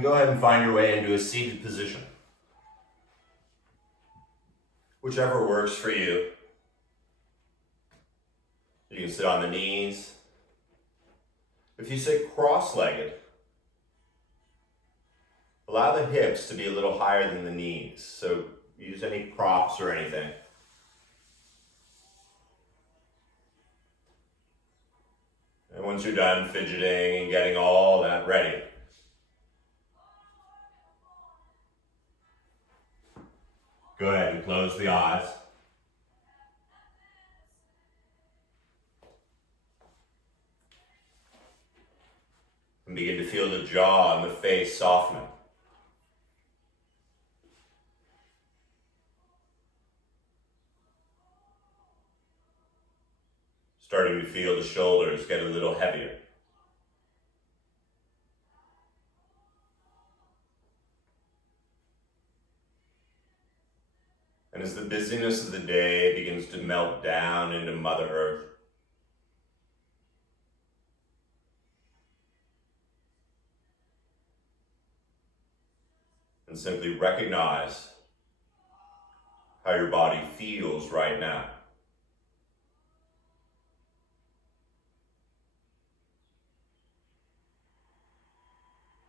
can go ahead and find your way into a seated position. Whichever works for you. You can sit on the knees. If you sit cross-legged, allow the hips to be a little higher than the knees. So use any props or anything. And once you're done fidgeting and getting all that ready, go ahead and close the eyes. And begin to feel the jaw and the face softening. Starting to feel the shoulders get a little heavier. And as the busyness of the day begins to melt down into Mother Earth, and simply recognize how your body feels right now.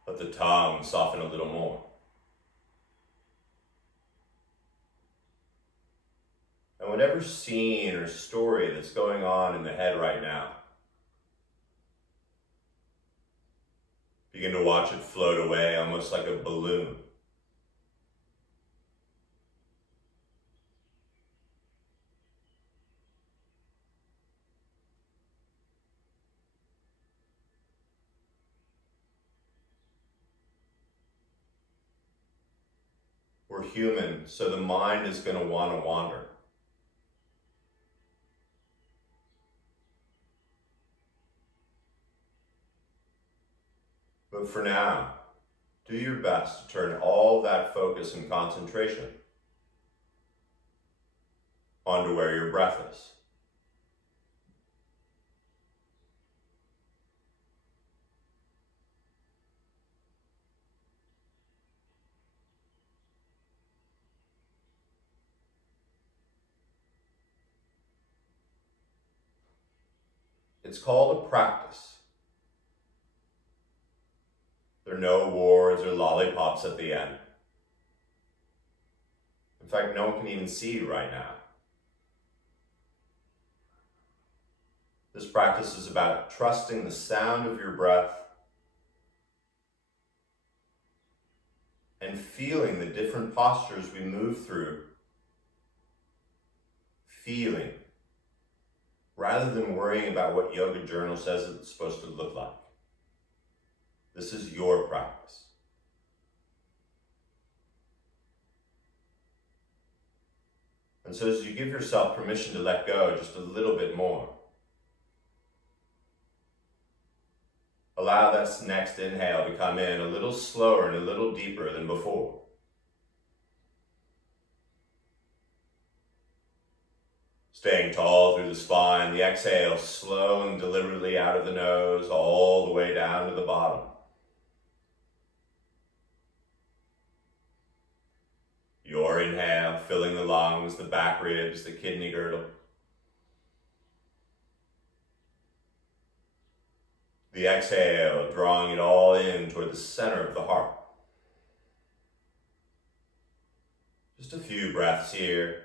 Let the tongue soften a little more. And whatever scene or story that's going on in the head right now, begin to watch it float away almost like a balloon. We're human, so the mind is going to want to wander. But for now, do your best to turn all that focus and concentration onto where your breath is. It's called a practice. There are no awards or lollipops at the end. In fact, no one can even see you right now. This practice is about trusting the sound of your breath and feeling the different postures we move through. Feeling, rather than worrying about what Yoga Journal says it's supposed to look like. This is your practice. And so as you give yourself permission to let go just a little bit more, allow that next inhale to come in a little slower and a little deeper than before. Staying tall through the spine, the exhale slow and deliberately out of the nose all the way down to the bottom. Your inhale, filling the lungs, the back ribs, the kidney girdle. The exhale, drawing it all in toward the center of the heart. Just a few breaths here,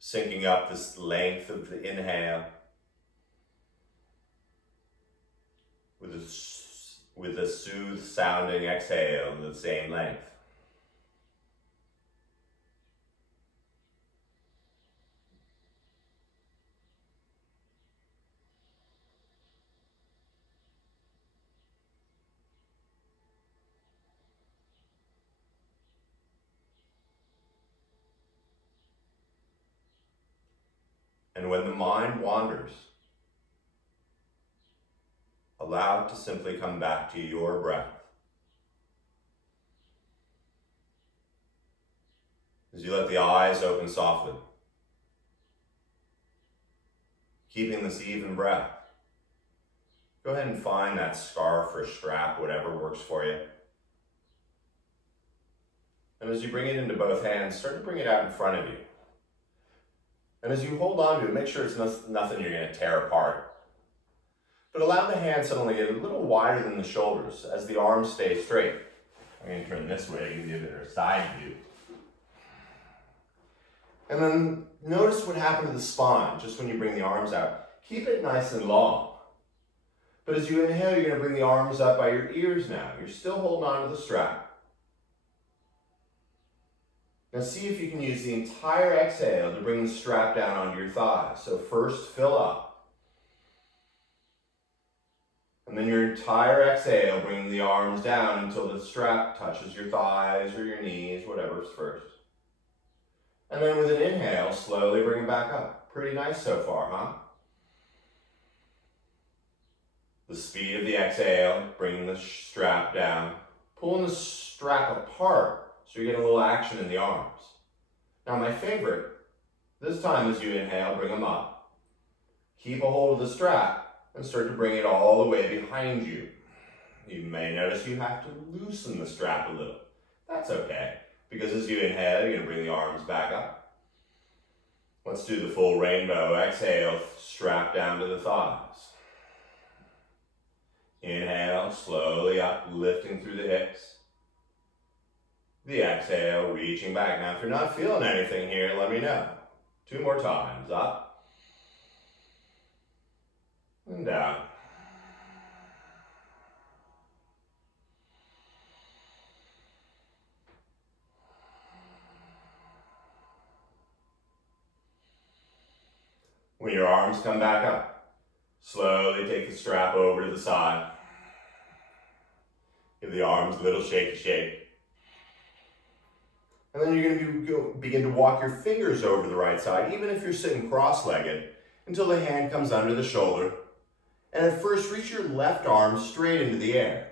syncing up this length of the inhale with a soothed sounding exhale in the same length. And when the mind wanders, allow it to simply come back to your breath. As you let the eyes open softly, keeping this even breath, go ahead and find that scarf or strap, whatever works for you. And as you bring it into both hands, start to bring it out in front of you. And as you hold on to it, make sure it's nothing you're going to tear apart. But allow the hands to only get a little wider than the shoulders as the arms stay straight. I'm going to turn this way to give you a better side view. And then notice what happened to the spine just when you bring the arms out. Keep it nice and long. But as you inhale, you're going to bring the arms up by your ears now. You're still holding on to the strap. Now see if you can use the entire exhale to bring the strap down onto your thighs. So first, fill up. And then your entire exhale, bringing the arms down until the strap touches your thighs or your knees, whatever's first. And then with an inhale, slowly bring it back up. Pretty nice so far, huh? The speed of the exhale, bringing the strap down, pulling the strap apart so you're getting a little action in the arms. Now my favorite, this time as you inhale, bring them up. Keep a hold of the strap and start to bring it all the way behind you. You may notice you have to loosen the strap a little. That's okay, because as you inhale, you're going to bring the arms back up. Let's do the full rainbow. Exhale, strap down to the thighs. Inhale, slowly up, lifting through the hips. The exhale, reaching back. Now, if you're not feeling anything here, let me know. 2 more times. Up and down. When your arms come back up, slowly take the strap over to the side. Give the arms a little shaky shake. And then you're going to begin to walk your fingers over the right side, even if you're sitting cross-legged, until the hand comes under the shoulder. And at first, reach your left arm straight into the air.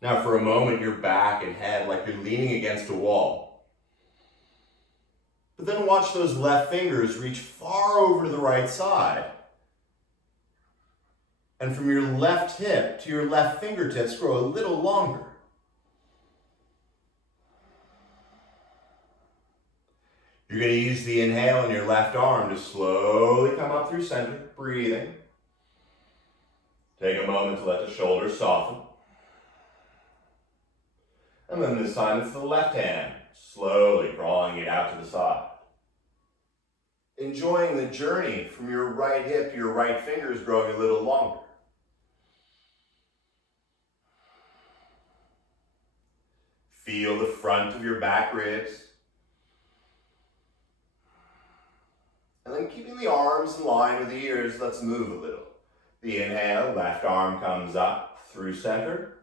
Now for a moment, your back and head like you're leaning against a wall. But then watch those left fingers reach far over to the right side. And from your left hip to your left fingertips, grow a little longer. You're going to use the inhale in your left arm to slowly come up through center, breathing. Take a moment to let the shoulders soften. And then this time it's the left hand, slowly crawling it out to the side. Enjoying the journey from your right hip to your right fingers growing a little longer. Feel the front of your back ribs. And then keeping the arms in line with the ears, let's move a little. The inhale, left arm comes up through center.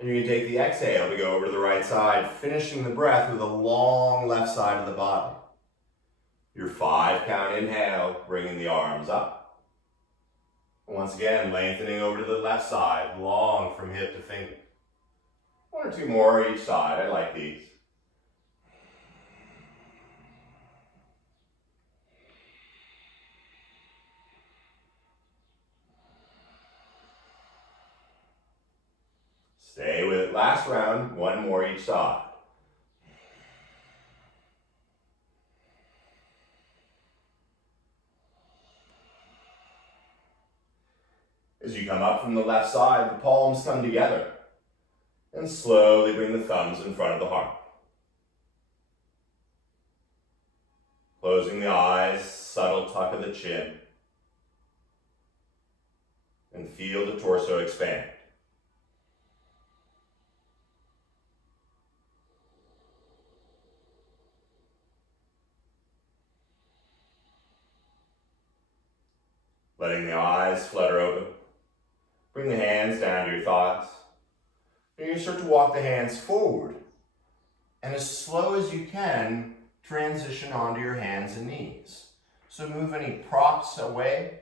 And you're going to take the exhale to go over to the right side, finishing the breath with a long left side of the body. Your 5 count inhale, bringing the arms up. Once again, lengthening over to the left side, long from hip to finger. 1 or 2 more each side. I like these. Stay with it. Last round, 1 more each side. As you come up from the left side, the palms come together. And slowly bring the thumbs in front of the heart. Closing the eyes, subtle tuck of the chin. And feel the torso expand. Letting the eyes flutter open. Bring the hands down to your thighs. And you start to walk the hands forward. And as slow as you can, transition onto your hands and knees. So move any props away.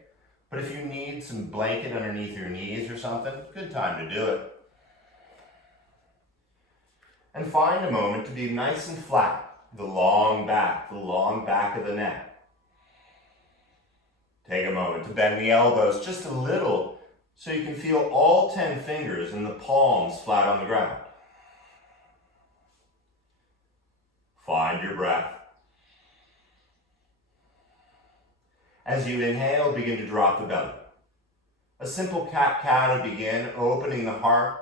But if you need some blanket underneath your knees or something, good time to do it. And find a moment to be nice and flat. The long back of the neck. Take a moment to bend the elbows just a little so you can feel all 10 fingers and the palms flat on the ground. Find your breath. As you inhale, begin to drop the belly. A simple cat-cow to begin, opening the heart.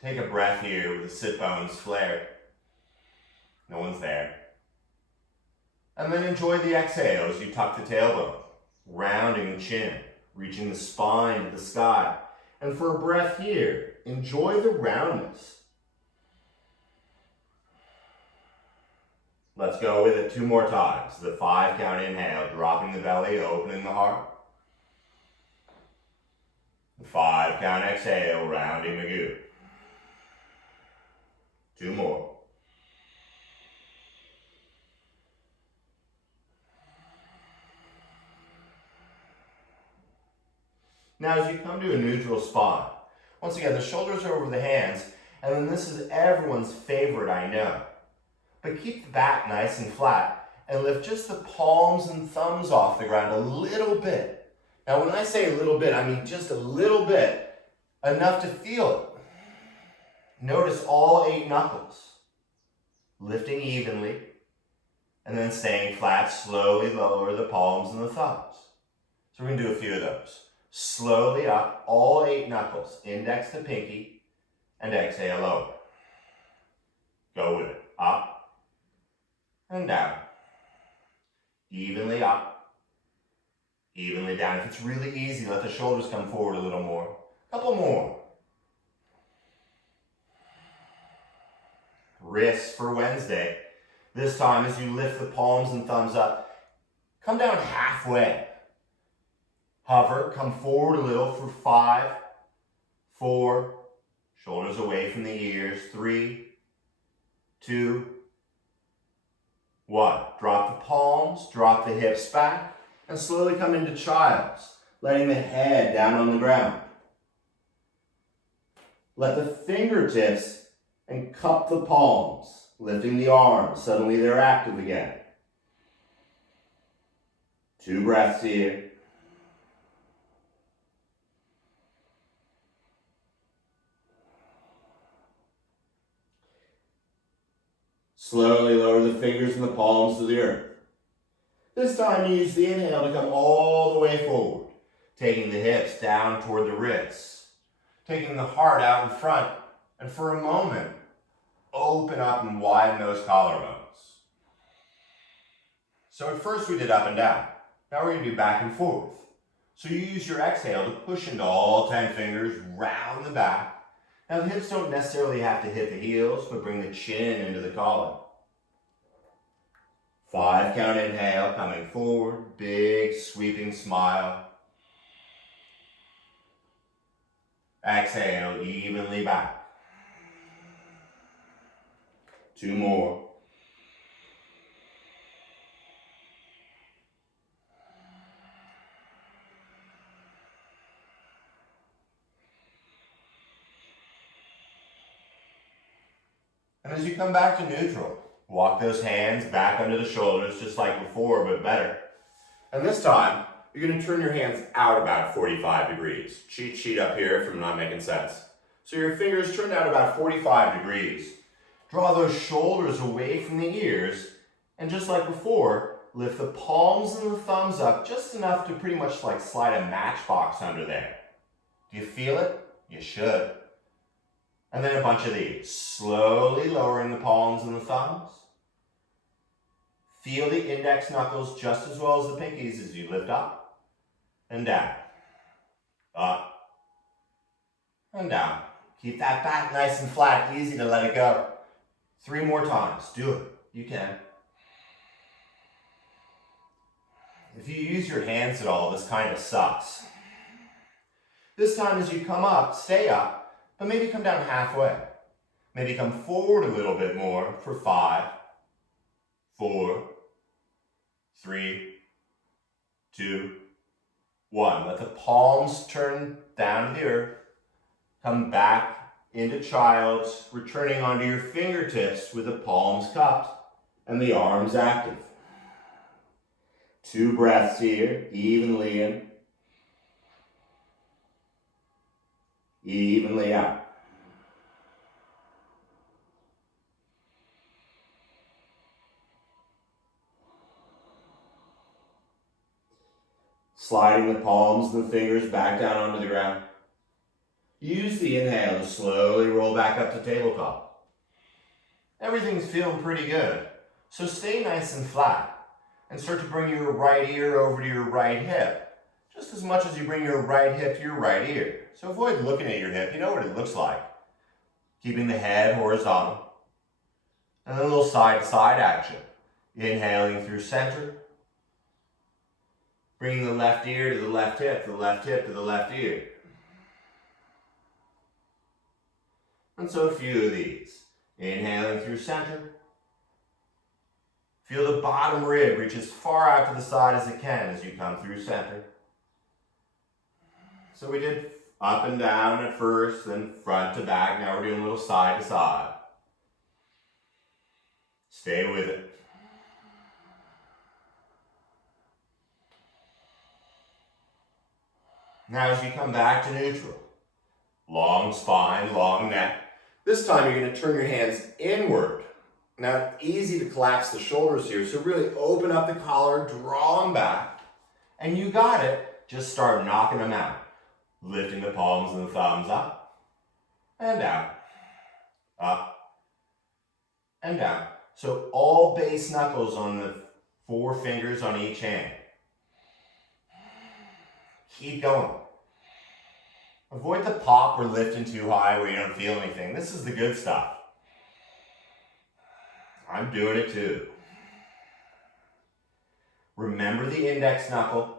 Take a breath here with the sit bones flared. No one's there. And then enjoy the exhale as you tuck the tailbone, rounding the chin, reaching the spine to the sky. And for a breath here, enjoy the roundness. Let's go with it 2 more times. The 5 count inhale, dropping the belly, opening the heart. The 5 count exhale, rounding the goo. 2 more. Now as you come to a neutral spot, once again the shoulders are over the hands, and then this is everyone's favorite, I know. But keep the back nice and flat and lift just the palms and thumbs off the ground a little bit. Now when I say a little bit, I mean just a little bit, enough to feel it. Notice all 8 knuckles. Lifting evenly, and then staying flat, slowly lower the palms and the thumbs. So we're going to do a few of those. Slowly up, all 8 knuckles, index to pinky, and exhale lower. Go with it. Up and down. Evenly up, evenly down. If it's really easy, let the shoulders come forward a little more. A couple more. Wrists for Wednesday. This time as you lift the palms and thumbs up, come down halfway. Hover, come forward a little for 5, 4, shoulders away from the ears, 3, 2, 1. Drop the palms, drop the hips back, and slowly come into child's, letting the head down on the ground. Let the fingertips and cup the palms, lifting the arms. Suddenly they're active again. 2 breaths here. Slowly lower the fingers and the palms to the earth. This time use the inhale to come all the way forward, taking the hips down toward the wrists, taking the heart out in front, and for a moment, open up and widen those collarbones. So at first we did up and down. Now we're going to do back and forth. So you use your exhale to push into all 10 fingers, round the back. Now the hips don't necessarily have to hit the heels, but bring the chin into the collar. 5 count inhale, coming forward, big sweeping smile. Exhale, evenly back. 2 more. And as you come back to neutral, walk those hands back under the shoulders just like before, but better. And this time, you're going to turn your hands out about 45 degrees. Cheat sheet up here if I'm not making sense. So your fingers turned out about 45 degrees. Draw those shoulders away from the ears, and just like before, lift the palms and the thumbs up just enough to pretty much like slide a matchbox under there. Do you feel it? You should. And then a bunch of these. Slowly lowering the palms and the thumbs. Feel the index knuckles just as well as the pinkies as you lift up and down. Up and down. Keep that back nice and flat, easy to let it go. 3 more times. Do it. You can. If you use your hands at all, this kind of sucks. This time as you come up, stay up, but maybe come down halfway. Maybe come forward a little bit more for 5, 4, 3, 2, 1. Let the palms turn down to the earth. Come back into child's, returning onto your fingertips with the palms cupped and the arms active. 2 breaths here, evenly in, evenly out. sliding the palms and the fingers back down onto the ground. Use the inhale to slowly roll back up to tabletop. Everything's feeling pretty good, so stay nice and flat and start to bring your right ear over to your right hip, just as much as you bring your right hip to your right ear. So avoid looking at your hip, you know what it looks like. Keeping the head horizontal. And a little side-to-side action. Inhaling through center. Bringing the left ear to the left hip, the left hip to the left ear. And so a few of these. Inhaling through center. Feel the bottom rib reach as far out to the side as it can as you come through center. So we did up and down at first, then front to back. Now we're doing a little side to side. Stay with it. Now as you come back to neutral, long spine, long neck. This time you're going to turn your hands inward. Now it's easy to collapse the shoulders here, so really open up the collar, draw them back, and you got it. Just start knocking them out. Lifting the palms and the thumbs up and down, up and down. So all base knuckles on the 4 fingers on each hand. Keep going. Avoid the pop or lifting too high where you don't feel anything. This is the good stuff. I'm doing it too. Remember the index knuckle.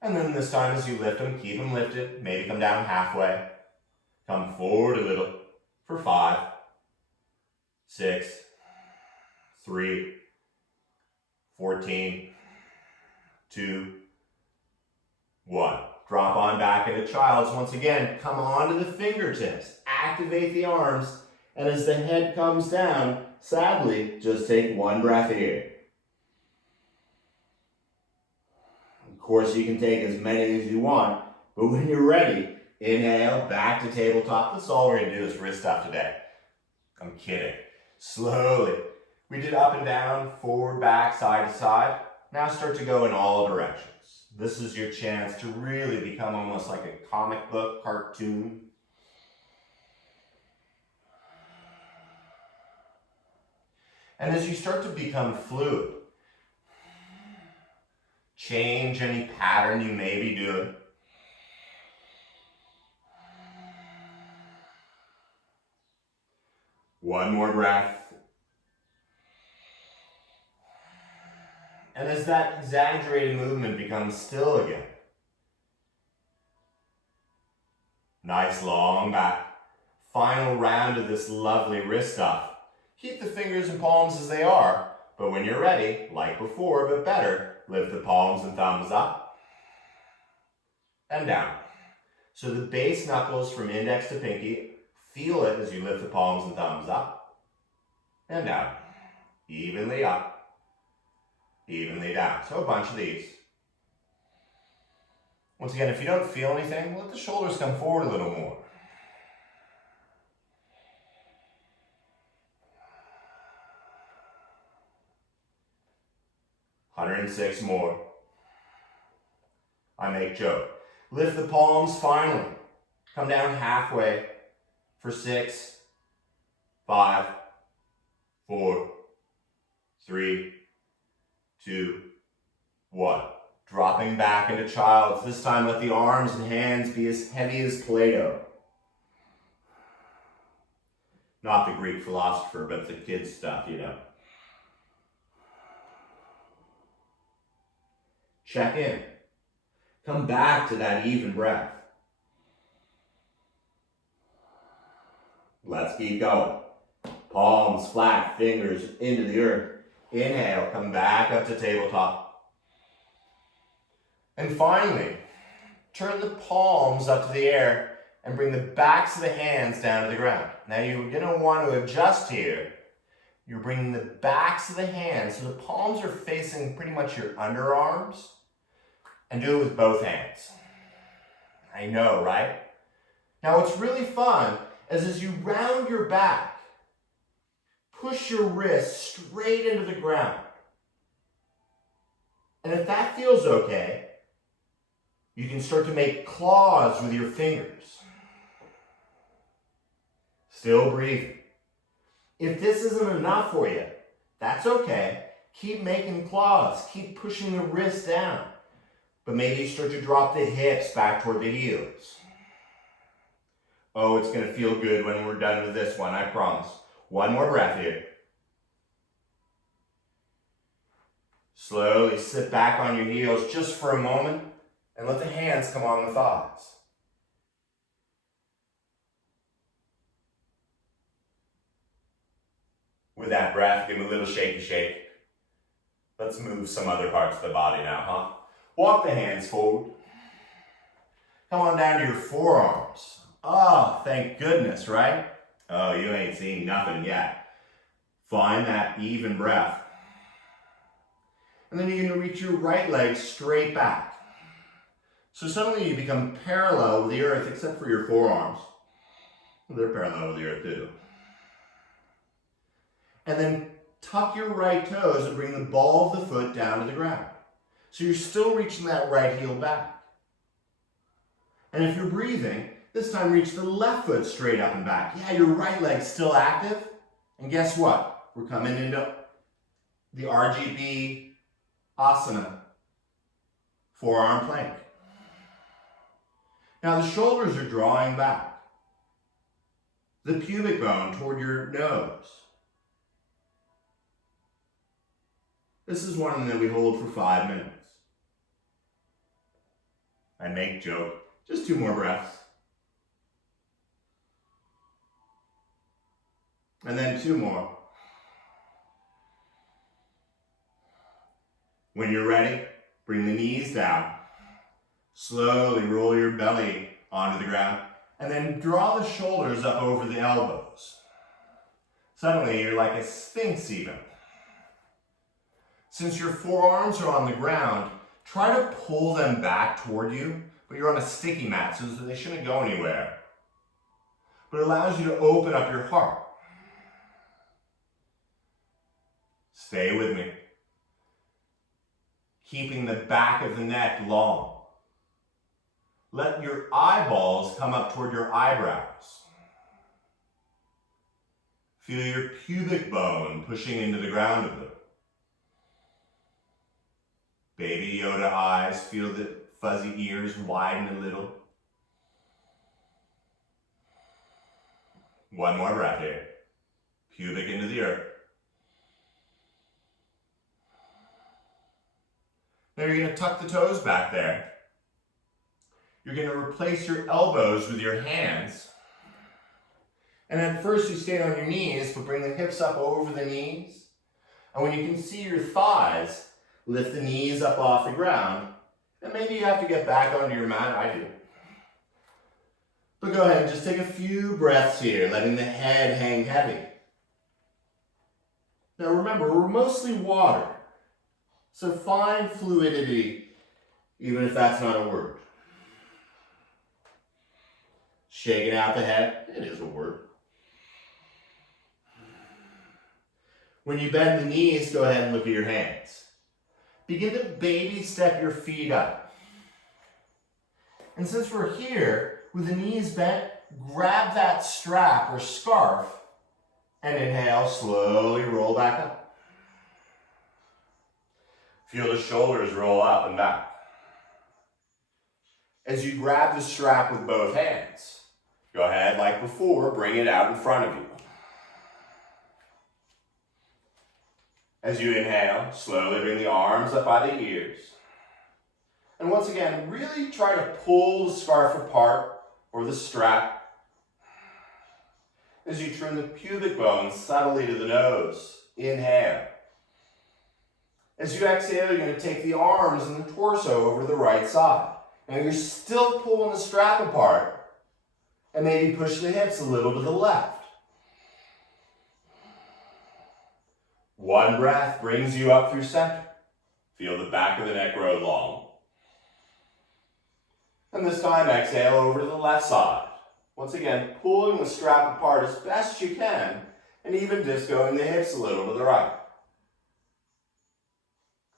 And then this time as you lift them, keep them lifted. Maybe come down halfway. Come forward a little for 5, 6, 3, 14, 2, 1. Drop on back into child's. Once again, come onto the fingertips. Activate the arms. And as the head comes down, sadly, just take 1 breath here. Of course, you can take as many as you want, but when you're ready, inhale, back to tabletop. That's all we're going to do is wrist stuff today. I'm kidding. Slowly. We did up and down, forward, back, side to side. Now start to go in all directions. This is your chance to really become almost like a comic book cartoon. And as you start to become fluid, change any pattern you may be doing. One more breath. And as that exaggerated movement becomes still again. Nice long back. Final round of this lovely wrist stuff. Keep the fingers and palms as they are, but when you're ready, like before but better, lift the palms and thumbs up and down. So the base knuckles from index to pinky, feel it as you lift the palms and thumbs up and down. Evenly up. Evenly down. So a bunch of these. Once again, if you don't feel anything, let the shoulders come forward a little more. "106 more. I make joke. Lift the palms finally. Come down halfway for 6, 5, 4, 3, 2, 1. Dropping back into child's. This time let the arms and hands be as heavy as Play-Doh. Not the Greek philosopher, but the kids stuff, you know. Check in. Come back to that even breath. Let's keep going. Palms flat, fingers into the earth. Inhale, come back up to tabletop. And finally, turn the palms up to the air and bring the backs of the hands down to the ground. Now you're going to want to adjust here. You're bringing the backs of the hands so the palms are facing pretty much your underarms. And do it with both hands. I know, right? Now what's really fun is as you round your back, push your wrists straight into the ground. And if that feels okay, you can start to make claws with your fingers. Still breathing. If this isn't enough for you, that's okay. Keep making claws. Keep pushing the wrist down. But maybe you start to drop the hips back toward the heels. Oh, it's going to feel good when we're done with this one, I promise. One more breath here. Slowly sit back on your heels just for a moment and let the hands come on the thighs. With that breath, give them a little shaky shake. Let's move some other parts of the body now, huh? Walk the hands forward. Come on down to your forearms. Oh, thank goodness, right? Oh, you ain't seen nothing yet. Find that even breath. And then you're going to reach your right leg straight back. So suddenly you become parallel with the earth, except for your forearms. They're parallel with the earth too. And then tuck your right toes and bring the ball of the foot down to the ground. So you're still reaching that right heel back. And if you're breathing, this time reach the left foot straight up and back. Yeah, your right leg's still active. And guess what? We're coming into the RGB asana, forearm plank. Now the shoulders are drawing back. The pubic bone toward your nose. This is one that we hold for 5 minutes. I make joke, just 2 more breaths. And then 2 more. When you're ready, bring the knees down. Slowly roll your belly onto the ground. And then draw the shoulders up over the elbows. Suddenly you're like a sphinx even. Since your forearms are on the ground, try to pull them back toward you, but you're on a sticky mat so that they shouldn't go anywhere. But it allows you to open up your heart. Stay with me. Keeping the back of the neck long. Let your eyeballs come up toward your eyebrows. Feel your pubic bone pushing into the ground a bit. Baby Yoda eyes, feel the fuzzy ears widen a little. One more breath here. Pubic into the earth. Now you're going to tuck the toes back there. You're going to replace your elbows with your hands. And at first you stay on your knees, but bring the hips up over the knees. And when you can see your thighs, lift the knees up off the ground. And maybe you have to get back onto your mat. I do. But go ahead and just take a few breaths here, letting the head hang heavy. Now remember, we're mostly water. So find fluidity, even if that's not a word. Shaking out the head, it is a word. When you bend the knees, go ahead and look at your hands. Begin to baby step your feet up. And since we're here, with the knees bent, grab that strap or scarf and inhale, slowly roll back up. Feel the shoulders roll up and back. As you grab the strap with both hands, go ahead, like before, bring it out in front of you. As you inhale, slowly bring the arms up by the ears. And once again, really try to pull the scarf apart or the strap. As you turn the pubic bone subtly to the nose, inhale. As you exhale, you're going to take the arms and the torso over to the right side. Now you're still pulling the strap apart, and maybe push the hips a little to the left. One breath brings you up through center. Feel the back of the neck grow long. And this time, exhale over to the left side. Once again, pulling the strap apart as best you can, and even discoing the hips a little to the right.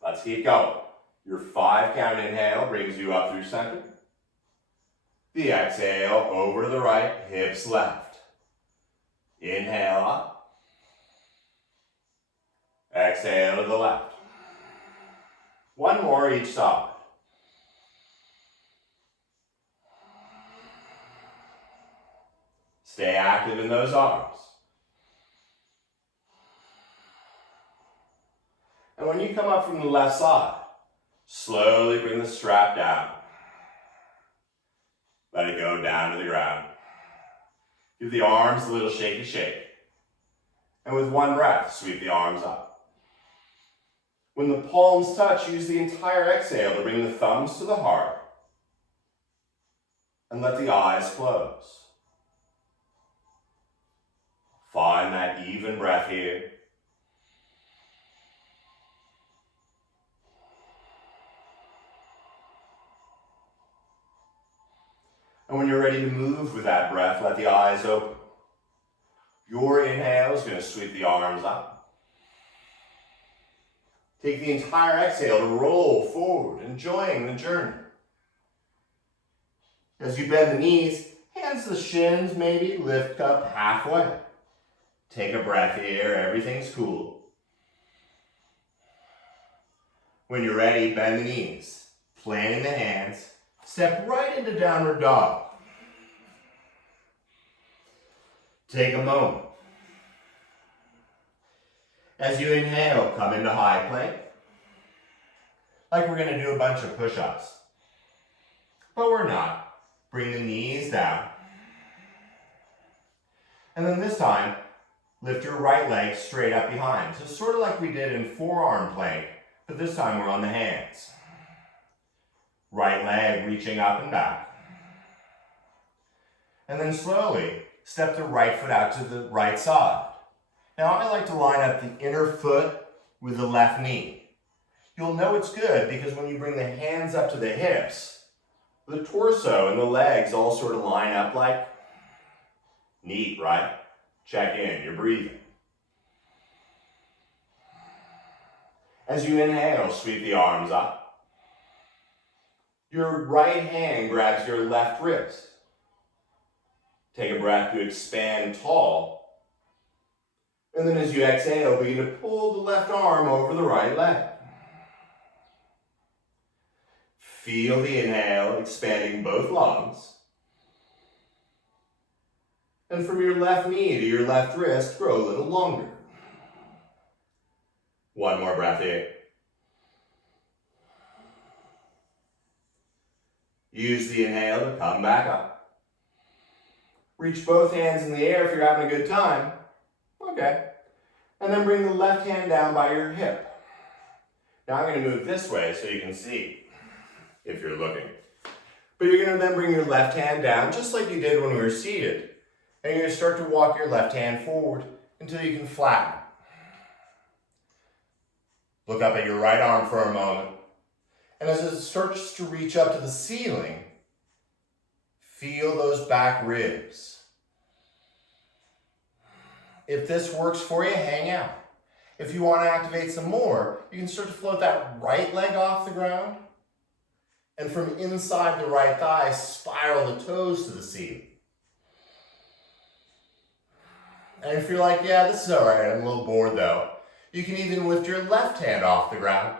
Let's keep going. Your 5 count inhale brings you up through center. The exhale over to the right, hips left. Inhale up. Exhale to the left. One more each side. Stay active in those arms. And when you come up from the left side, slowly bring the strap down. Let it go down to the ground. Give the arms a little shaky shake. And with one breath, sweep the arms up. When the palms touch, use the entire exhale to bring the thumbs to the heart. And let the eyes close. Find that even breath here. And when you're ready to move with that breath, let the eyes open. Your inhale is going to sweep the arms up. Take the entire exhale to roll forward, enjoying the journey. As you bend the knees, hands to the shins, maybe lift up halfway. Take a breath here, everything's cool. When you're ready, bend the knees, planting the hands, step right into downward dog. Take a moment. As you inhale, come into high plank. Like we're going to do a bunch of push-ups. But we're not. Bring the knees down. And then this time, lift your right leg straight up behind. So sort of like we did in forearm plank, but this time we're on the hands. Right leg reaching up and back. And then slowly, step the right foot out to the right side. Now I like to line up the inner foot with the left knee. You'll know it's good because when you bring the hands up to the hips, the torso and the legs all sort of line up like neat, right? Check in, you're breathing. As you inhale, sweep the arms up. Your right hand grabs your left wrist. Take a breath to expand tall. And then as you exhale, begin to pull the left arm over the right leg. Feel the inhale, expanding both lungs. And from your left knee to your left wrist, grow a little longer. One more breath here. Use the inhale to come back up. Reach both hands in the air if you're having a good time. Okay. And then bring the left hand down by your hip. Now I'm going to move this way so you can see if you're looking. But you're going to then bring your left hand down just like you did when we were seated. And you're going to start to walk your left hand forward until you can flatten. Look up at your right arm for a moment. And as it starts to reach up to the ceiling, feel those back ribs. If this works for you, hang out. If you want to activate some more, you can start to float that right leg off the ground. And from inside the right thigh, spiral the toes to the ceiling. And if you're like, yeah, this is all right, I'm a little bored though, you can even lift your left hand off the ground.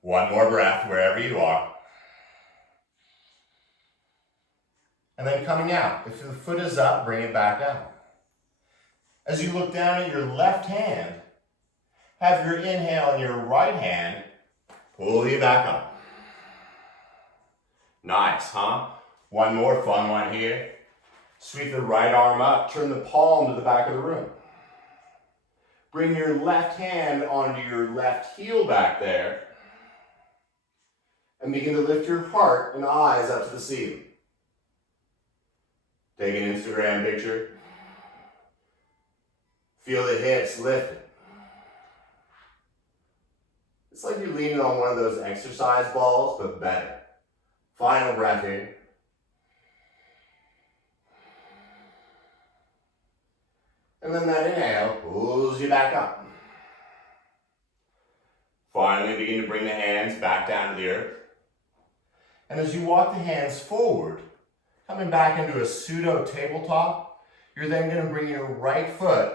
One more breath wherever you are. And then coming out. If the foot is up, bring it back down. As you look down at your left hand, have your inhale in your right hand pull you back up. Nice, huh? One more fun one here. Sweep the right arm up, turn the palm to the back of the room. Bring your left hand onto your left heel back there. And begin to lift your heart and eyes up to the ceiling. Take an Instagram picture. Feel the hips lifted. It's like you're leaning on one of those exercise balls, but better. Final breath in. And then that inhale pulls you back up. Finally, begin to bring the hands back down to the earth. And as you walk the hands forward, coming back into a pseudo tabletop, you're then going to bring your right foot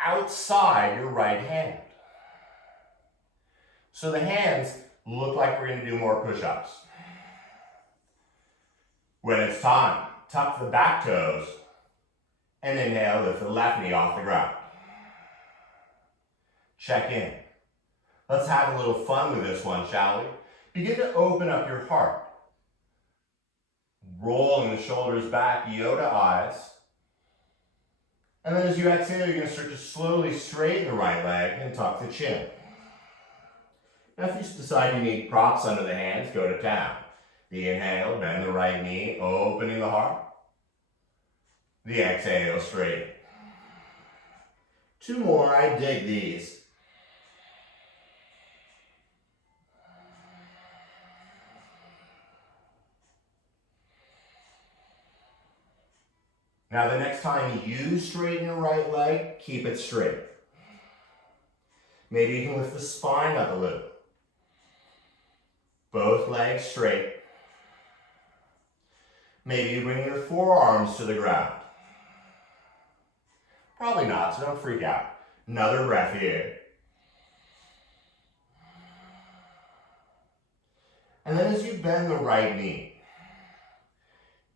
outside your right hand. So the hands look like we're going to do more push-ups. When it's time, tuck the back toes and inhale, lift the left knee off the ground. Check in. Let's have a little fun with this one, shall we? Begin to open up your heart. Rolling the shoulders back, Yoda eyes. And then as you exhale, you're going to start to slowly straighten the right leg and tuck the chin. Now if you decide you need props under the hands, go to town. The inhale, bend the right knee, opening the heart. The exhale, straighten. 2 more, I dig these. Now the next time you straighten your right leg, keep it straight. Maybe you can lift the spine up a little. Both legs straight. Maybe you bring your forearms to the ground. Probably not, so don't freak out. Another breath here. And then as you bend the right knee,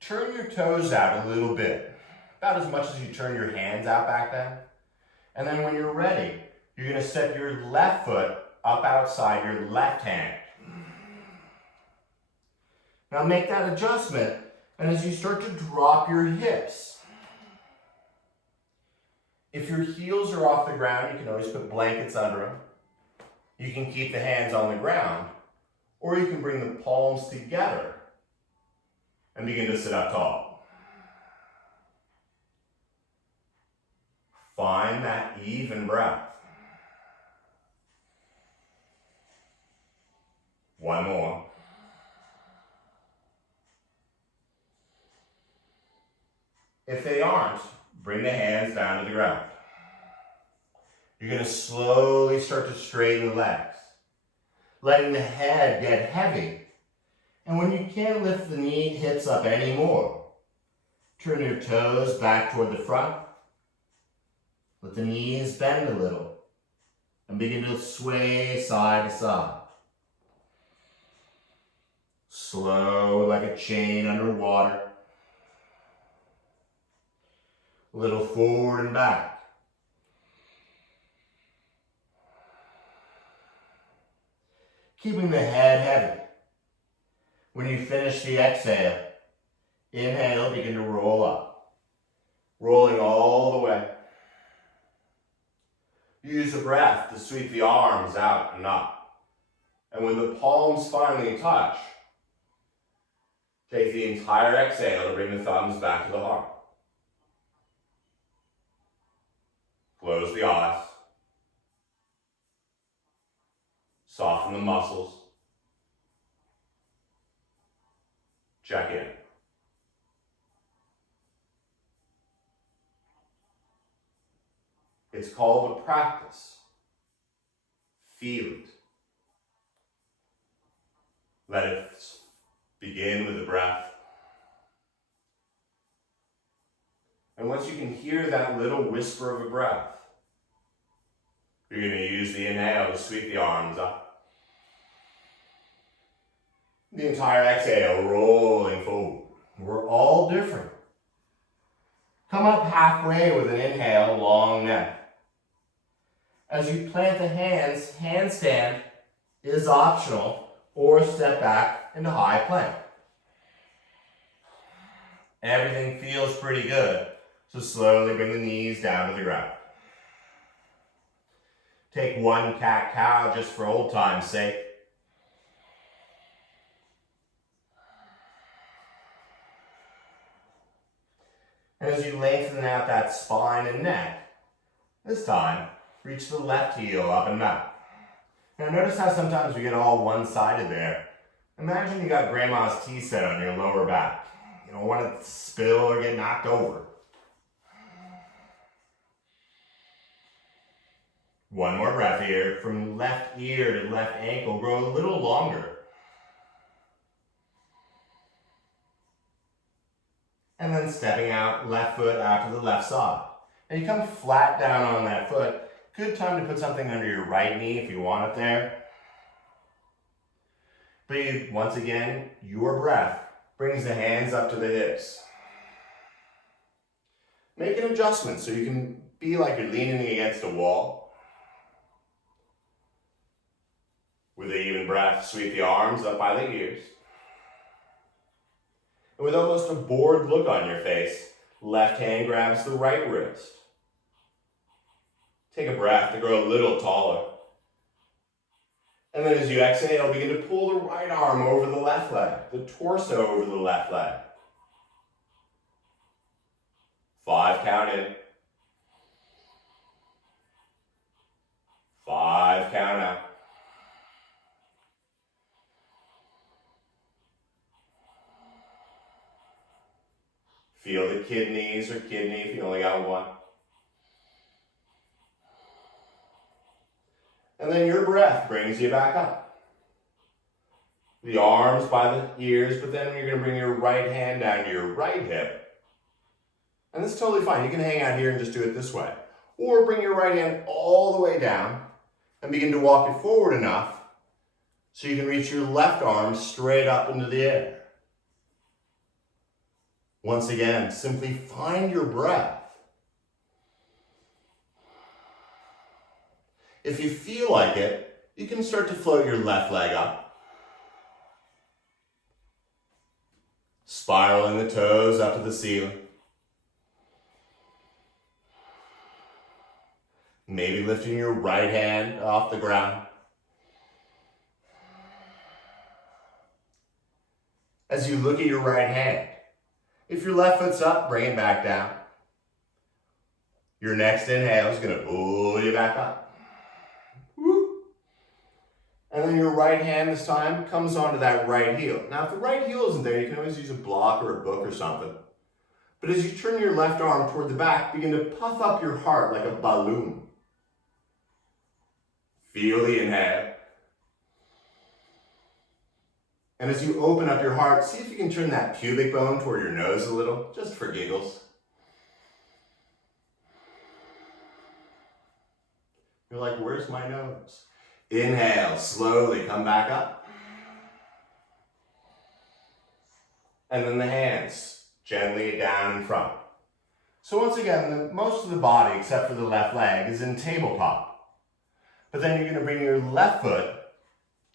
turn your toes out a little bit. About as much as you turn your hands out back then. And then when you're ready, you're going to step your left foot up outside your left hand. Now make that adjustment, and as you start to drop your hips, if your heels are off the ground, you can always put blankets under them. You can keep the hands on the ground, or you can bring the palms together and begin to sit up tall. Find that even breath. 1 more. If they aren't, bring the hands down to the ground. You're going to slowly start to straighten the legs, letting the head get heavy. And when you can't lift the knee, hips up anymore, turn your toes back toward the front. Let the knees bend a little and begin to sway side to side. Slow like a chain underwater. A little forward and back. Keeping the head heavy. When you finish the exhale, inhale, begin to roll up. Rolling all the way. Use the breath to sweep the arms out and up. And when the palms finally touch, take the entire exhale to bring the thumbs back to the heart. Close the eyes. Soften the muscles. Check in. It's called a practice. Feel it. Let it begin with the breath. And once you can hear that little whisper of a breath, you're going to use the inhale to sweep the arms up. The entire exhale rolling forward. We're all different. Come up halfway with an inhale, long neck. As you plant the hands, handstand is optional, or step back into high plank. Everything feels pretty good, so slowly bring the knees down to the ground. Take 1 cat-cow just for old time's sake. And as you lengthen out that spine and neck, this time, reach the left heel up and back. Now notice how sometimes we get all one-sided there. Imagine you got grandma's tea set on your lower back. You don't want it to spill or get knocked over. One more breath here. From left ear to left ankle, grow a little longer. And then stepping out, left foot out to the left side. And you come flat down on that foot. Good time to put something under your right knee if you want it there. But once again, your breath brings the hands up to the hips. Make an adjustment so you can be like you're leaning against a wall. With an even breath, sweep the arms up by the ears. And with almost a bored look on your face, left hand grabs the right wrist. Take a breath to grow a little taller. And then as you exhale, begin to pull the right arm over the left leg, the torso over the left leg. 5 count in. 5 count out. Feel the kidneys or kidney if you only got one. And then your breath brings you back up. The arms by the ears, but then you're going to bring your right hand down to your right hip. And that's totally fine. You can hang out here and just do it this way. Or bring your right hand all the way down and begin to walk it forward enough so you can reach your left arm straight up into the air. Once again, simply find your breath. If you feel like it, you can start to float your left leg up. Spiraling the toes up to the ceiling. Maybe lifting your right hand off the ground. As you look at your right hand, if your left foot's up, bring it back down. Your next inhale is going to pull you back up. Woo. And then your right hand this time comes onto that right heel. Now, if the right heel isn't there, you can always use a block or a book or something. But as you turn your left arm toward the back, begin to puff up your heart like a balloon. Feel the inhale. And as you open up your heart, see if you can turn that pubic bone toward your nose a little, just for giggles. You're like, where's my nose? Inhale, slowly come back up. And then the hands gently down in front. So once again, most of the body, except for the left leg, is in tabletop. But then you're going to bring your left foot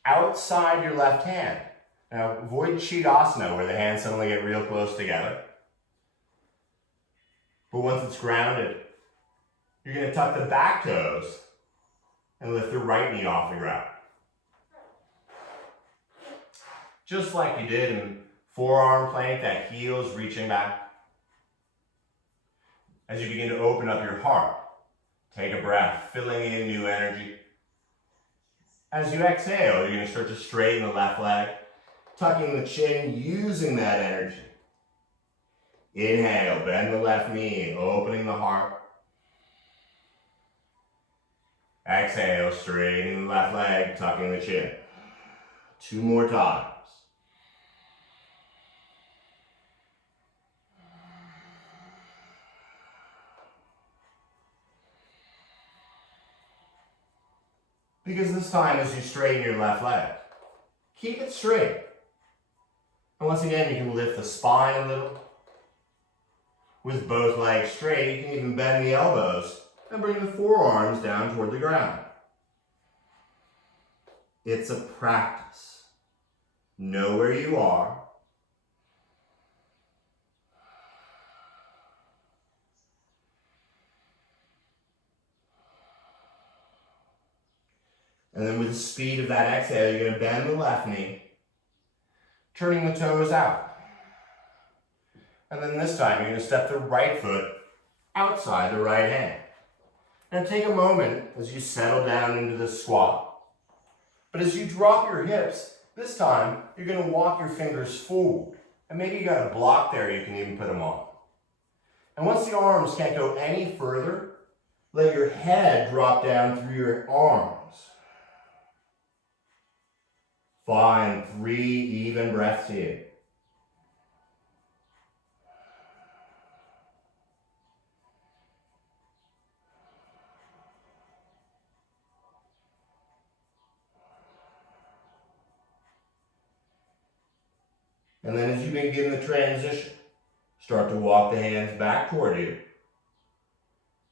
outside your left hand. Now, avoid Chidasana, where the hands suddenly get real close together. But once it's grounded, you're going to tuck the back toes and lift the right knee off the ground. Just like you did in forearm plank, that heel is reaching back. As you begin to open up your heart, take a breath, filling in new energy. As you exhale, you're going to start to straighten the left leg, tucking the chin, using that energy. Inhale, bend the left knee, opening the heart. Exhale, straightening the left leg, tucking the chin. 2 more times. Because this time, as you straighten your left leg, keep it straight. And once again, you can lift the spine a little. With both legs straight, you can even bend the elbows and bring the forearms down toward the ground. It's a practice. Know where you are. And then with the speed of that exhale, you're going to bend the left knee, turning the toes out. And then this time, you're going to step the right foot outside the right hand. Now take a moment as you settle down into the squat. But as you drop your hips, this time, you're going to walk your fingers forward. And maybe you got a block there, you can even put them on. And once the arms can't go any further, Let your head drop down through your arms. Find 3 even breaths here. And then as you begin the transition, start to walk the hands back toward you.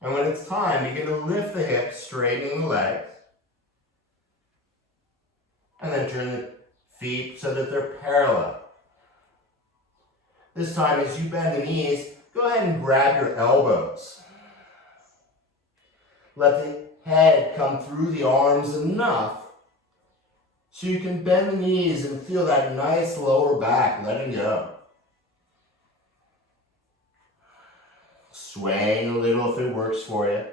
And when it's time, begin to lift the hips, straightening the legs. And then turn the feet so that they're parallel. This time, as you bend the knees, go ahead and grab your elbows. Let the head come through the arms enough so you can bend the knees and feel that nice lower back letting go. Swaying a little if it works for you.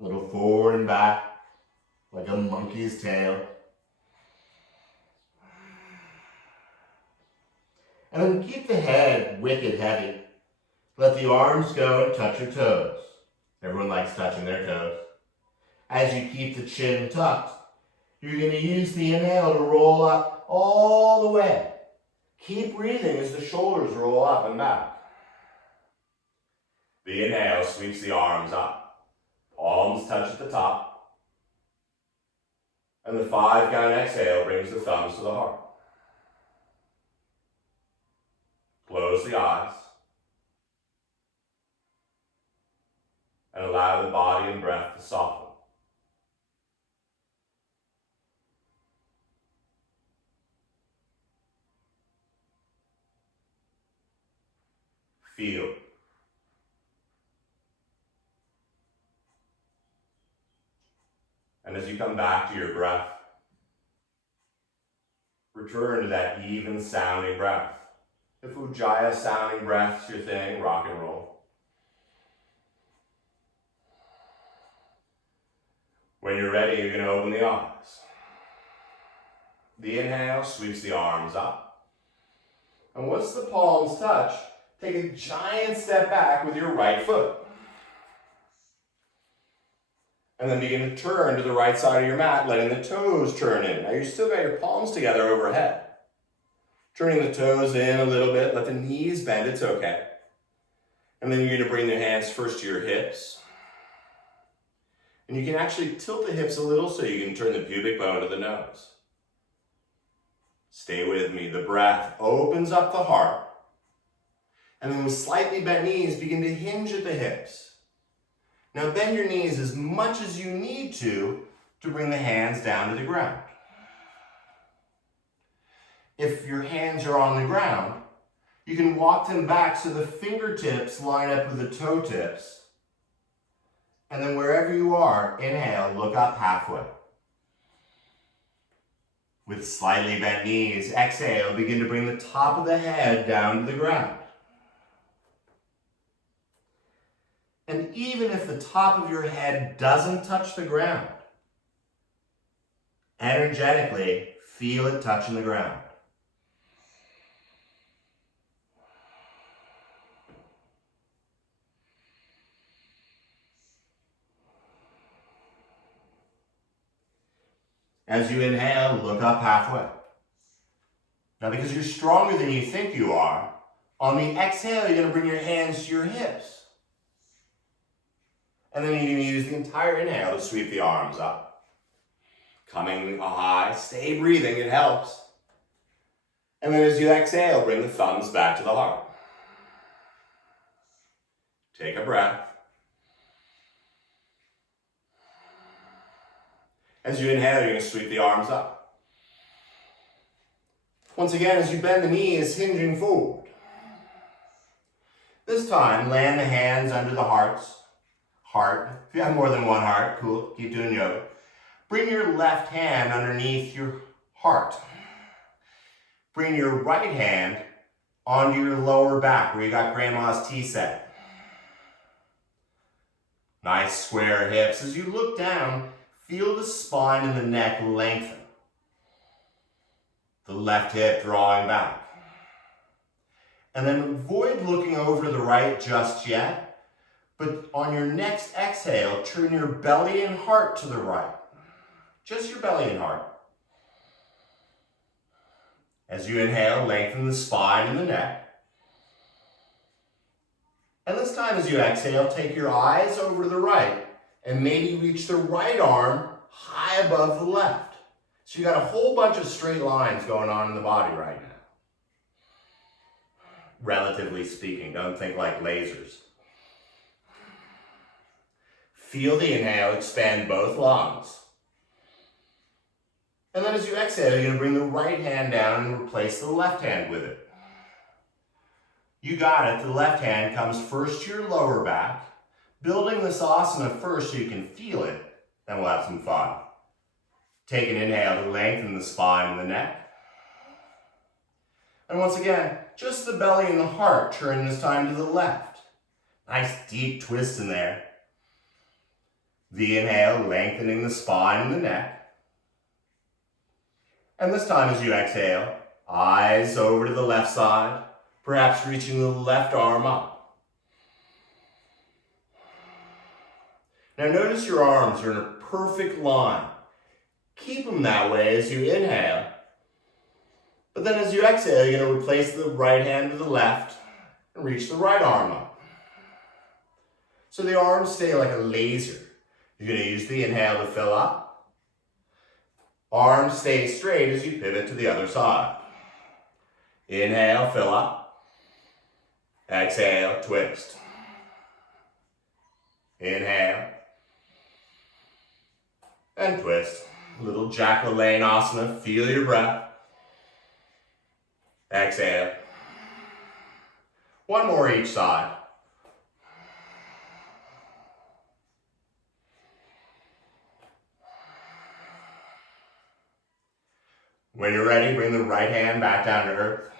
A little forward and back, like a monkey's tail. And then keep the head wicked heavy. Let the arms go and touch your toes. Everyone likes touching their toes. As you keep the chin tucked, you're going to use the inhale to roll up all the way. Keep breathing as the shoulders roll up and back. The inhale sweeps the arms up. Palms touch at the top. And the 5-count exhale brings the thumbs to the heart. Close the eyes. And allow the body and breath to soften. Feel. And as you come back to your breath, return to that even sounding breath. If Ujjayi sounding breath's your thing, rock and roll. When you're ready, you're going to open the eyes. The inhale sweeps the arms up. And once the palms touch, take a giant step back with your right foot. And then begin to turn to the right side of your mat, letting the toes turn in. Now you still got your palms together overhead. Turning the toes in a little bit, let the knees bend, it's okay. And then you're going to bring the hands first to your hips. And you can actually tilt the hips a little so you can turn the pubic bone to the nose. Stay with me. The breath opens up the heart. And then with slightly bent knees, begin to hinge at the hips. Now bend your knees as much as you need to bring the hands down to the ground. If your hands are on the ground, you can walk them back so the fingertips line up with the toe tips. And then wherever you are, inhale, look up halfway. With slightly bent knees, exhale, begin to bring the top of the head down to the ground. And even if the top of your head doesn't touch the ground, energetically feel it touching the ground. As you inhale, look up halfway. Now, because you're stronger than you think you are, on the exhale, you're going to bring your hands to your hips. And then you're going to use the entire inhale to sweep the arms up. Coming high, stay breathing, it helps. And then as you exhale, bring the thumbs back to the heart. Take a breath. As you inhale, you're going to sweep the arms up. Once again, as you bend the knees, hinging forward. This time, land the hands under the heart. If you have more than one heart, cool, keep doing yoga. Bring your left hand underneath your heart. Bring your right hand onto your lower back where you got grandma's tea set. Nice square hips. As you look down, feel the spine and the neck lengthen. The left hip drawing back. And then avoid looking over the right just yet. But on your next exhale, turn your belly and heart to the right. Just your belly and heart. As you inhale, lengthen the spine and the neck. And this time as you exhale, take your eyes over to the right and maybe reach the right arm high above the left. So you got a whole bunch of straight lines going on in the body right now. Relatively speaking, don't think like lasers. Feel the inhale, expand both lungs. And then as you exhale, you're going to bring the right hand down and replace the left hand with it. You got it. The left hand comes first to your lower back, building this asana first so you can feel it, then we'll have some fun. Take an inhale to lengthen the spine and the neck. And once again, just the belly and the heart, turn this time to the left. Nice deep twist in there. The inhale, lengthening the spine and the neck. And this time as you exhale, eyes over to the left side, perhaps reaching the left arm up. Now notice your arms are in a perfect line. Keep them that way as you inhale. But then as you exhale, you're going to replace the right hand with the left and reach the right arm up. So the arms stay like a laser. You're going to use the inhale to fill up. Arms stay straight as you pivot to the other side. Inhale, fill up. Exhale, twist. Inhale. And twist. Little Jack LaLanne asana. Feel your breath. Exhale. One more each side. When you're ready, bring the right hand back down to earth.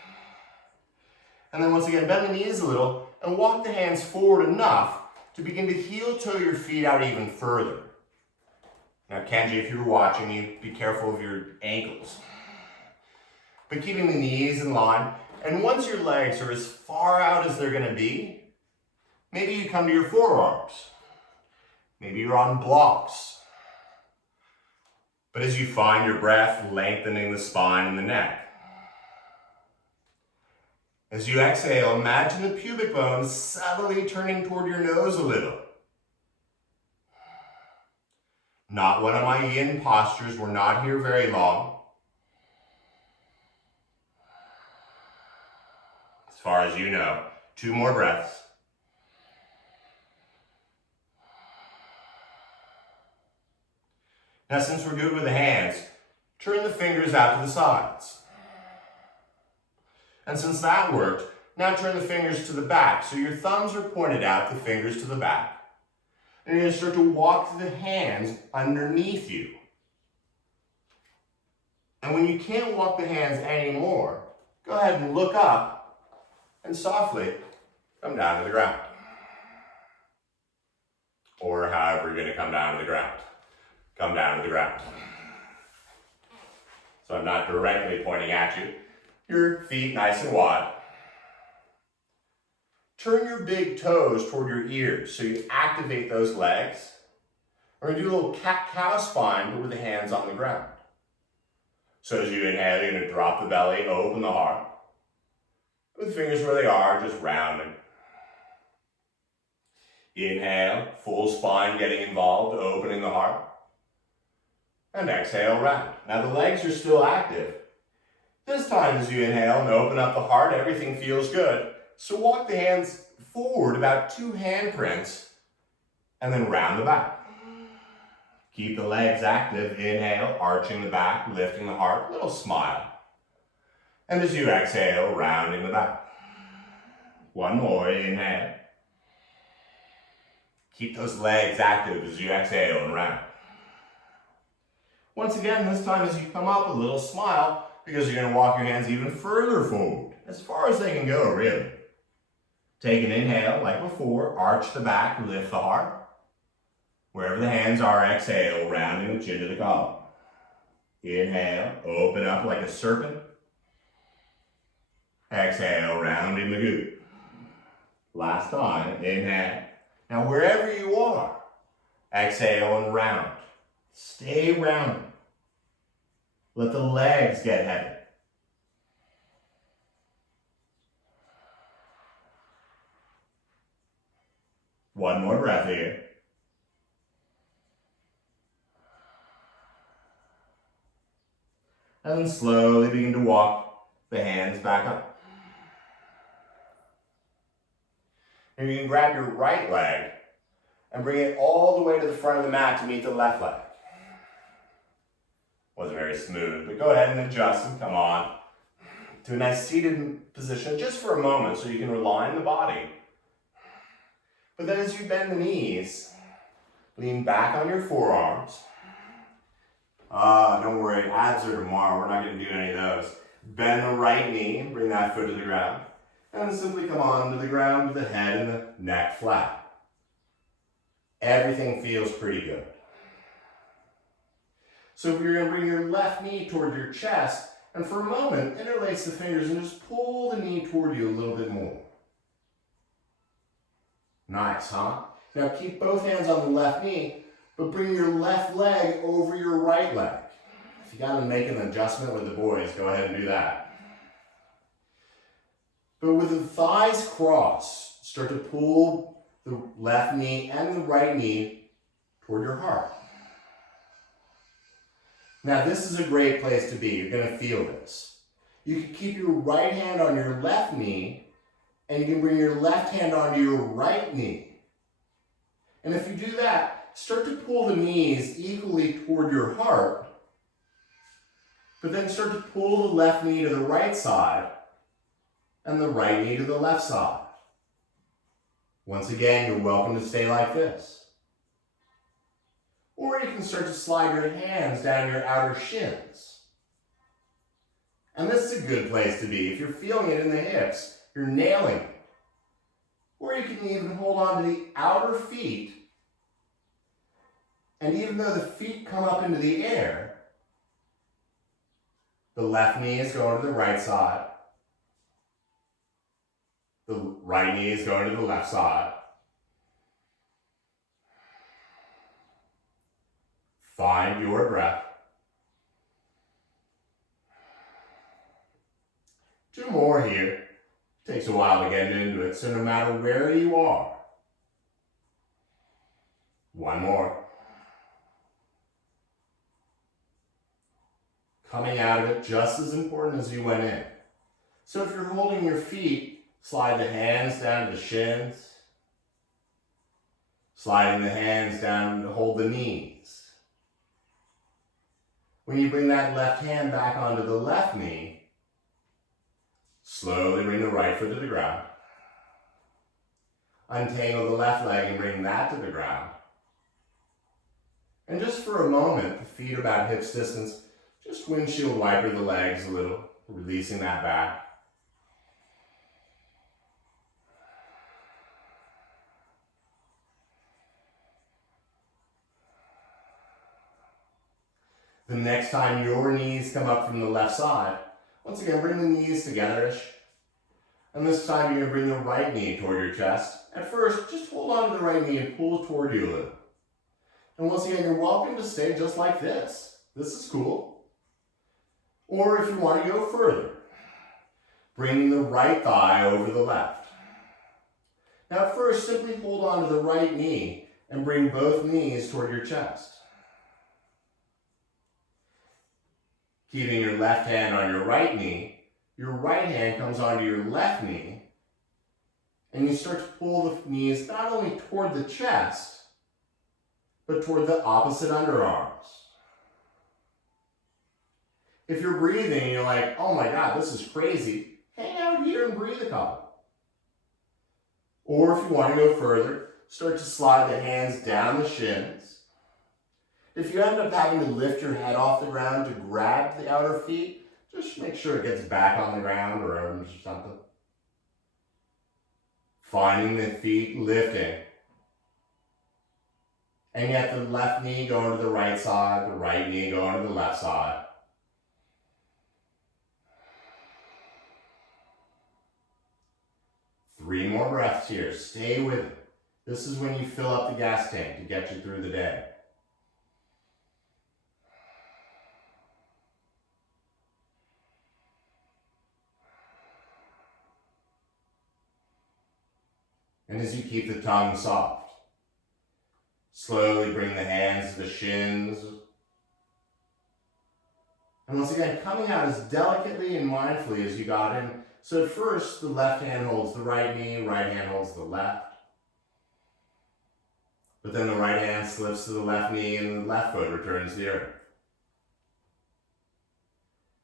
And then once again, bend the knees a little and walk the hands forward enough to begin to heel toe your feet out even further. Now, Kenji, if you're watching, you be careful of your ankles. But keeping the knees in line, and once your legs are as far out as they're going to be, maybe you come to your forearms. Maybe you're on blocks. But as you find your breath, lengthening the spine and the neck. As you exhale, imagine the pubic bone subtly turning toward your nose a little. Not one of my yin postures. We're not here very long. As far as you know, 2 more breaths. Now, since we're good with the hands, turn the fingers out to the sides. And since that worked, now turn the fingers to the back. So your thumbs are pointed out, the fingers to the back. And you're going to start to walk the hands underneath you. And when you can't walk the hands anymore, go ahead and look up and softly come down to the ground. Or however you're going to come down to the ground. Come down to the ground. So I'm not directly pointing at you. Your feet nice and wide. Turn your big toes toward your ears so you activate those legs. We're going to do a little cat-cow spine, but with the hands on the ground. So as you inhale, you're going to drop the belly, open the heart. With the fingers where they are, just rounding. Inhale, full spine getting involved, opening the heart. And exhale, round. Now the legs are still active. This time as you inhale and open up the heart, everything feels good. So walk the hands forward about 2 handprints and then round the back. Keep the legs active. Inhale, arching the back, lifting the heart, little smile. And as you exhale, rounding the back. One more, inhale. Keep those legs active as you exhale and round. Once again, this time as you come up, a little smile, because you're going to walk your hands even further forward, as far as they can go, really. Take an inhale, like before, arch the back, lift the heart. Wherever the hands are, exhale, rounding the chin to the collar. Inhale, open up like a serpent. Exhale, rounding the goop. Last time, inhale, Now wherever you are, exhale and round. Stay rounded. Let the legs get heavy. One more breath here. And then slowly begin to walk the hands back up. And you can grab your right leg and bring it all the way to the front of the mat to meet the left leg. Wasn't very smooth, but go ahead and adjust and come on to a nice seated position just for a moment so you can align the body. But then as you bend the knees, lean back on your forearms. Don't worry, abs are tomorrow. We're not going to do any of those. Bend the right knee and bring that foot to the ground. And then simply come on to the ground with the head and the neck flat. Everything feels pretty good. So if you're going to bring your left knee toward your chest, and for a moment, interlace the fingers and just pull the knee toward you a little bit more. Nice, huh? Now keep both hands on the left knee, but bring your left leg over your right leg. If you got to make an adjustment with the boys, go ahead and do that. But with the thighs crossed, start to pull the left knee and the right knee toward your heart. Now this is a great place to be. You're going to feel this. You can keep your right hand on your left knee, and you can bring your left hand onto your right knee. And if you do that, start to pull the knees equally toward your heart, but then start to pull the left knee to the right side and the right knee to the left side. Once again, you're welcome to stay like this. Or you can start to slide your hands down your outer shins. And this is a good place to be. If you're feeling it in the hips, you're nailing it. Or you can even hold on to the outer feet. And even though the feet come up into the air, the left knee is going to the right side. The right knee is going to the left side. Find your breath. 2 more here. Takes a while to get into it, so no matter where you are. 1 more. Coming out of it just as important as you went in. So if you're holding your feet, slide the hands down to the shins. Sliding the hands down to hold the knees. When you bring that left hand back onto the left knee, slowly bring the right foot to the ground. Untangle the left leg and bring that to the ground. And just for a moment, the feet about hips distance, just windshield wiper the legs a little, releasing that back. The next time your knees come up from the left side, once again, bring the knees together-ish. And this time you're going to bring the right knee toward your chest. At first, just hold on to the right knee and pull it toward you a little. And once again, you're welcome to stay just like this. This is cool. Or if you want to go further, bring the right thigh over the left. Now at first, simply hold on to the right knee and bring both knees toward your chest. Keeping your left hand on your right knee, your right hand comes onto your left knee, and you start to pull the knees not only toward the chest, but toward the opposite underarms. If you're breathing and you're like, oh my God, this is crazy, hang out here and breathe a couple. Or if you want to go further, start to slide the hands down the shins. If you end up having to lift your head off the ground to grab the outer feet, just make sure it gets back on the ground or arms or something. Finding the feet lifting. And yet the left knee going to the right side, the right knee going to the left side. Three more breaths here. Stay with it. This is when you fill up the gas tank to get you through the day. And as you keep the tongue soft, slowly bring the hands to the shins. And once again, coming out as delicately and mindfully as you got in. So at first, the left hand holds the right knee, right hand holds the left. But then the right hand slips to the left knee and the left foot returns to the earth.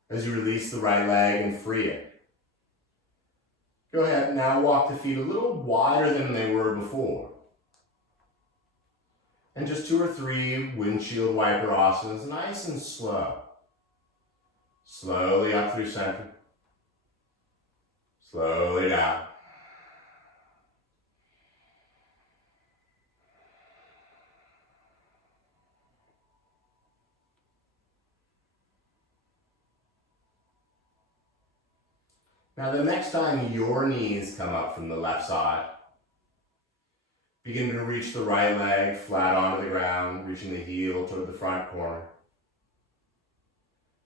As you release the right leg and free it, go ahead and now walk the feet a little wider than they were before. And just 2 or 3 windshield wiper asanas, nice and slow. Slowly up through center. Slowly down. Now the next time your knees come up from the left side, begin to reach the right leg flat onto the ground, reaching the heel toward the front corner.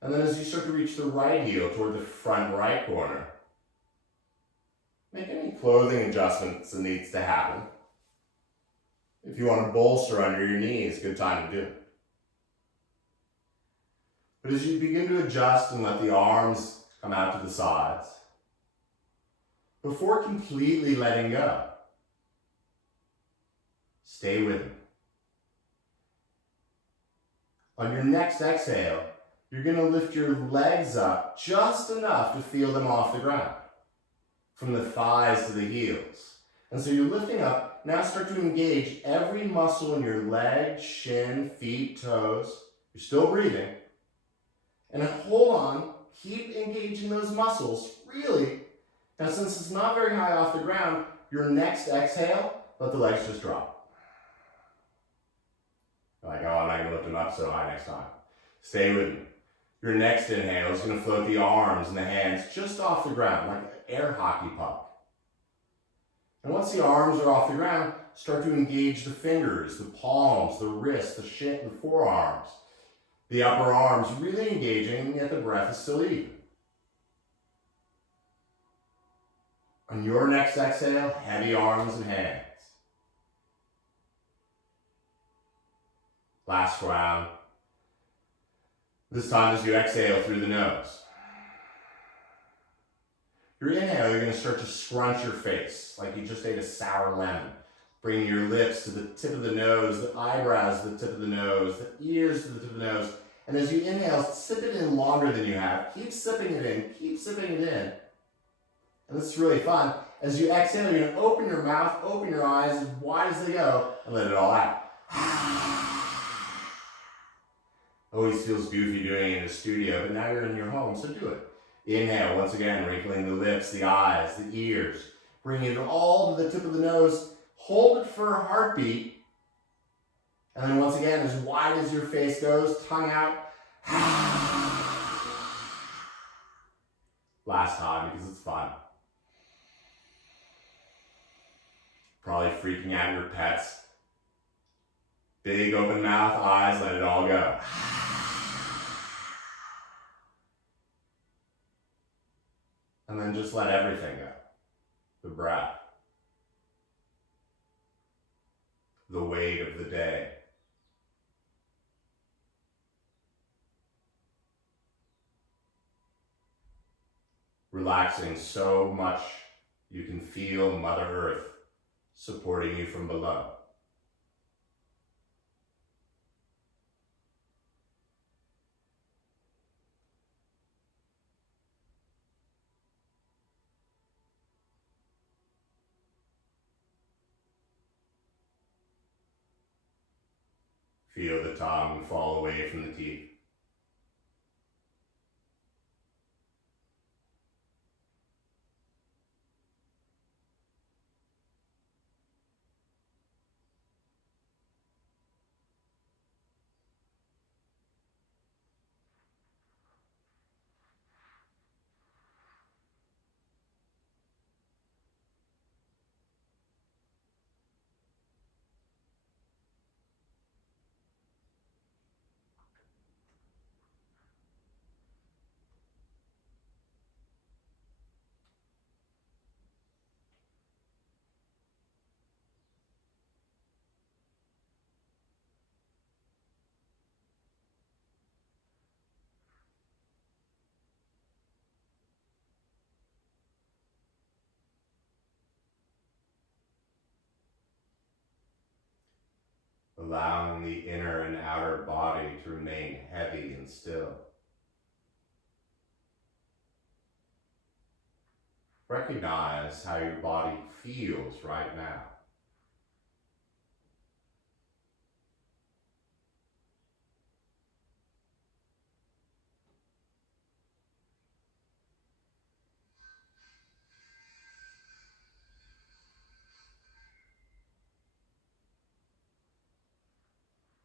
And then as you start to reach the right heel toward the front right corner, make any clothing adjustments that needs to happen. If you want to bolster under your knees, good time to do it. But as you begin to adjust and let the arms come out to the sides, before completely letting go, stay with it. On your next exhale, you're going to lift your legs up just enough to feel them off the ground, from the thighs to the heels. And so you're lifting up. Now start to engage every muscle in your legs, shin, feet, toes. You're still breathing. And hold on, keep engaging those muscles, really. Now since it's not very high off the ground, your next exhale, let the legs just drop. Like, oh, I'm not going to lift them up so high next time. Stay with me. Your next inhale is going to float the arms and the hands just off the ground, like an air hockey puck. And once the arms are off the ground, start to engage the fingers, the palms, the wrists, the shin, the forearms, the upper arms, really engaging, yet the breath is still even. On your next exhale, heavy arms and hands. Last round. This time as you exhale through the nose. Your inhale, you're going to start to scrunch your face like you just ate a sour lemon. Bring your lips to the tip of the nose, the eyebrows to the tip of the nose, the ears to the tip of the nose. And as you inhale, sip it in longer than you have. Keep sipping it in. Keep sipping it in. And this is really fun. As you exhale, you're going to open your mouth, open your eyes as wide as they go, and let it all out. Always feels goofy doing it in the studio, but now you're in your home, so do it. Inhale, once again, wrinkling the lips, the eyes, the ears. Bringing it all to the tip of the nose. Hold it for a heartbeat. And then once again, as wide as your face goes, tongue out. Last time, because it's fun. Probably freaking out your pets. Big open mouth, eyes, let it all go. And then just let everything go. The breath. The weight of the day. Relaxing so much you can feel Mother Earth supporting you from below. Feel the tongue fall away from the teeth. allowing the inner and outer body to remain heavy and still. Recognize how your body feels right now.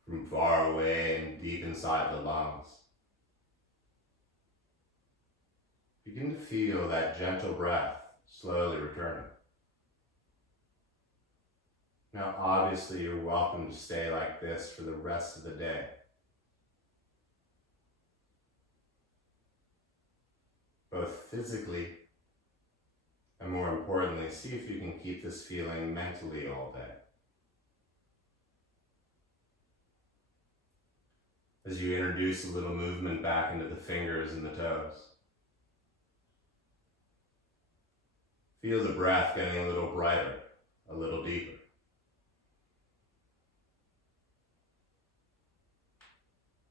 From far away and deep inside the lungs, begin to feel that gentle breath slowly returning. Now, obviously, you're welcome to stay like this for the rest of the day. Both physically and, more importantly, see if you can keep this feeling mentally all day. As you introduce a little movement back into the fingers and the toes. Feel the breath getting a little brighter, a little deeper.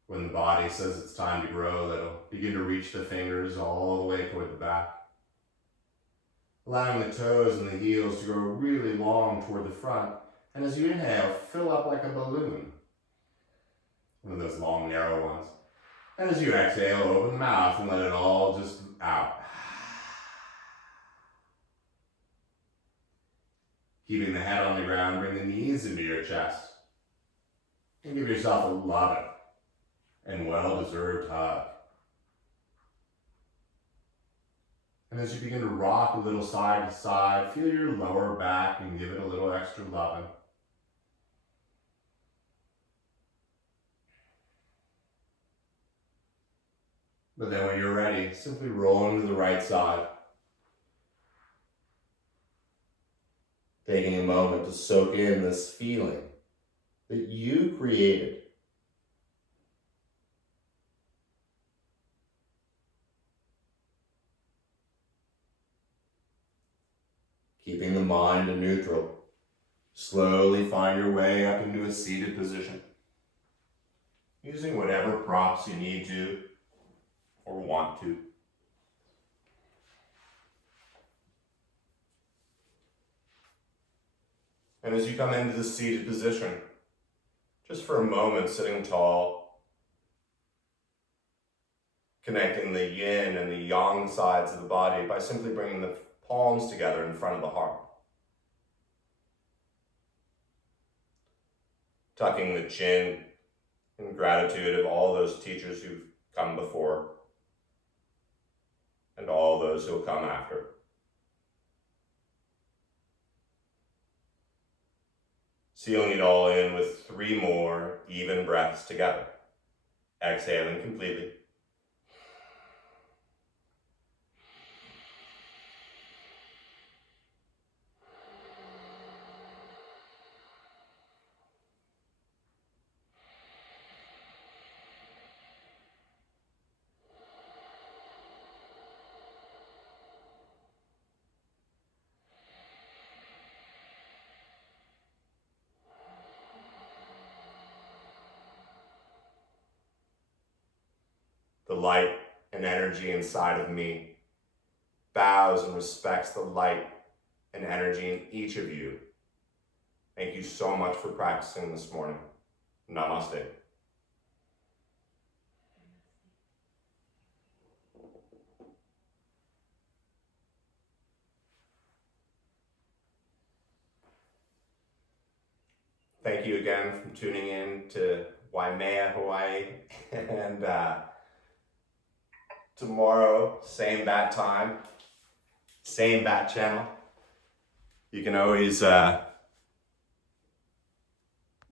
When the body says it's time to grow a little, begin to reach the fingers all the way toward the back. Allowing the toes and the heels to grow really long toward the front. And as you inhale, fill up like a balloon. One of those long, narrow ones. And as you exhale, open the mouth and let it all just out. Keeping the head on the ground, bring the knees into your chest. And give yourself a loving and well-deserved hug. And as you begin to rock a little side to side, feel your lower back and give it a little extra loving. But then when you're ready, simply roll into the right side. Taking a moment to soak in this feeling that you created. Keeping the mind in neutral, slowly find your way up into a seated position, using whatever props you need to or want to. And as you come into the seated position, just for a moment, sitting tall, connecting the yin and the yang sides of the body by simply bringing the palms together in front of the heart. Tucking the chin in gratitude of all those teachers who've come before and all those who will come after. Sealing it all in with 3 more even breaths together. Exhaling completely. The light and energy inside of me bows and respects the light and energy in each of you. Thank you so much for practicing this morning. Namaste. Thank you again for tuning in to Waimea, Hawaii. And tomorrow, same bat time, same bat channel. You can always